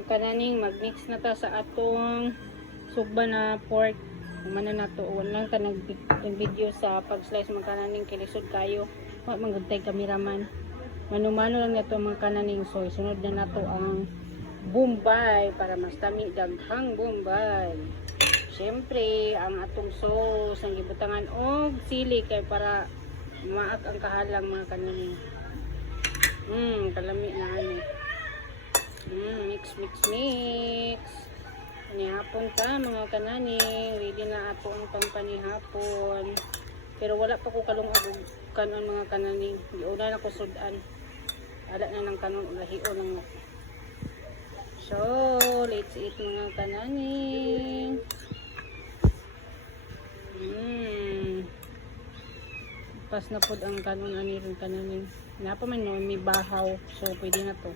Mga kananing mag-mix na ta sa atong sugba na pork. Umano na to, wala lang ta nag-video sa pag-slice mga kananing kilisod kayo. Wa manggutay kameraman. Mano-mano lang na to mga kananing, so sunod na nato ang Bombay para mas tami daghang Bombay. Siyempre, ang atong sauce ang gibutangan og sili kay para maak ang kahalang mga kananing. Kalami na ani. Mix. Panihapon ta mga kananing, ready na ato ang pangpanihapon. Pero wala pa ko kalungag kanon mga kananing. Giuna na ko sudan. Ala na ng kanon lahion lang. So, let's eat mga kananing. Pas na pod ang kanon ani rin kananing. Napa man no, may bahaw. So, pwede na to.